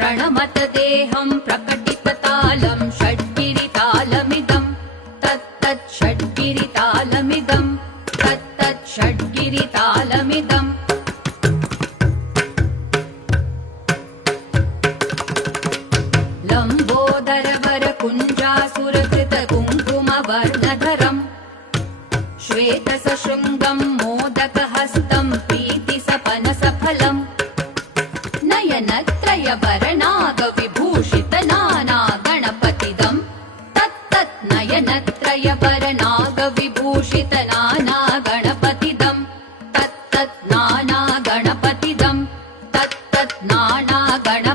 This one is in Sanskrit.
प्रणमत देहं प्रकटिततालं षड्गिरितालमिदं तत्तत् षड्गिरितालमिदं तत्तत् षड्गिरितालमिदम् लम्बोदरवरकुञ्जासुरकृत कुङ्कुमवर्णधरं श्वेतसशृङ्गं मोदकहस्तं प्रीतिसपनसफलम् नयनत्रयवरनागविभूषितनानागणपतिदं तत्तत् नयनत्रयवरनागविभूषितनानागणपतिदं तत्तत् नानागणपतिदं तत्तत् नानागण